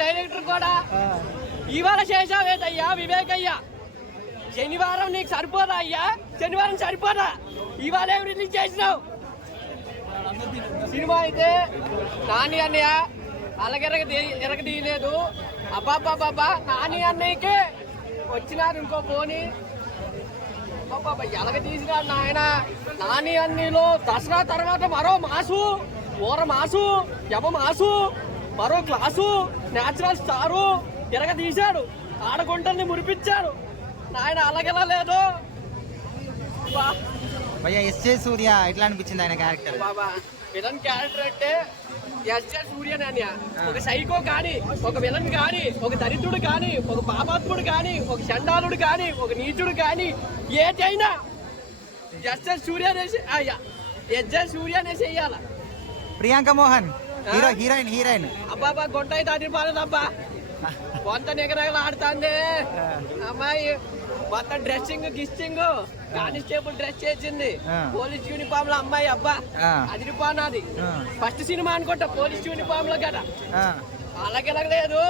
Director కూడా ఇవాళ చేసావేదయ్యా వివేకయ్యా. శనివారం నీకు సరిపోదా అయ్యా? శనివారం సరిపోదా? ఇవాళ ఏం రిలీజ్ చేసినావు సినిమా? అయితే నాని అన్నయ్య ఎరగ తీయలేదు. అబ్బాబ్బాబ్బా నాని అన్నయ్యకి వచ్చినారు ఇంకో పోని. అబ్బాబ్బా ఎలగ తీసినాడు నాయన. నాని అన్నీలో దసరా తర్వాత మరో మాసు, ఊర మాసు, యమ మాసు, మరో క్లాసు, నేచురల్ స్టారు ఎరగ తీశాడు. ఆడగుంటల్ని మురిపించాడు నాయన. అలాగెలా లేదు భయ్యా. ఎస్జే సూర్య ఎట్లా అనిపించింది ఆయన క్యారెక్టర్? బాబా విలన్ క్యారెక్టర్ అంటే ఎస్జే సూర్య అని ఒక సైకో కానీ, ఒక విలన్ కానీ, ఒక దరిద్రుడు కానీ, ఒక పాపాత్ముడు కానీ, ఒక చండాలుడు కానీ, ఒక నీచుడు కానీ ఏదైనా ఎస్జే సూర్యనే చెయ్యాల. ప్రియాంక మోహన్ హీరోయిన్ అబ్బాబా గొంట అయితే అదిరిపోలేదబ్బా. కొంత నిగరగలు ఆడుతుంది అమ్మాయి. మొత్తం డ్రెస్సింగ్ గిస్సింగ్ కానిస్టేబుల్ డ్రెస్ చేసింది. పోలీస్ యూనిఫామ్ లో అమ్మాయి అబ్బా అదిరిపోనాది. ఫస్ట్ సినిమా అనుకుంటా పోలీస్ యూనిఫామ్ లో గట. అలాగెలగలేదు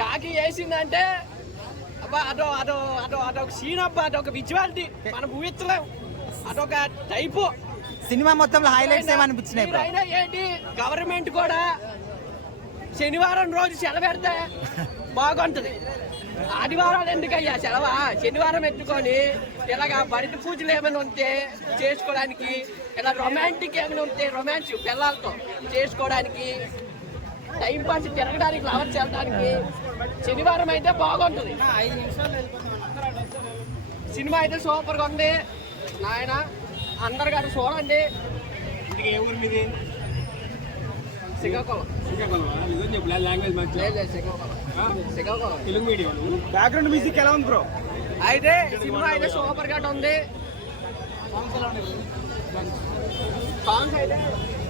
కాకి వేసిందంటే అబ్బా అదో అదో అదో అదొక సీన్ అబ్బా. అదొక విజువాలిటీ మనం ఊహించలేం. అదొక టైపు సినిమా మొత్తంలో హైలైట్స్ ఏమనిపించినాయి? అయినా ఏంటి గవర్నమెంట్ కూడా శనివారం రోజు సెలవు పెడితే బాగుంటది. ఆదివారాలు ఎందుకయ్యా సెలవా? శనివారం ఎత్తుకొని ఇలాగా బయట పూజలు ఏమైనా ఉంటే చేసుకోవడానికి, ఇలా రొమాంటిక్ ఏమైనా ఉంటే రొమాన్స్ పిల్లలతో చేసుకోవడానికి, టైం పాస్ తిరగడానికి, లవర్స్ వెళ్ళడానికి శనివారం అయితే బాగుంటుంది. సినిమా అయితే సూపర్గా ఉంది నాయన. అందరు గారు చూడండి. Srikakulam Telugu medium. Background music ఎలా ఉంది బ్రో? అయితే సినిమా అయితే సూపర్ గా ఉంది. సాంగ్స్ అయితే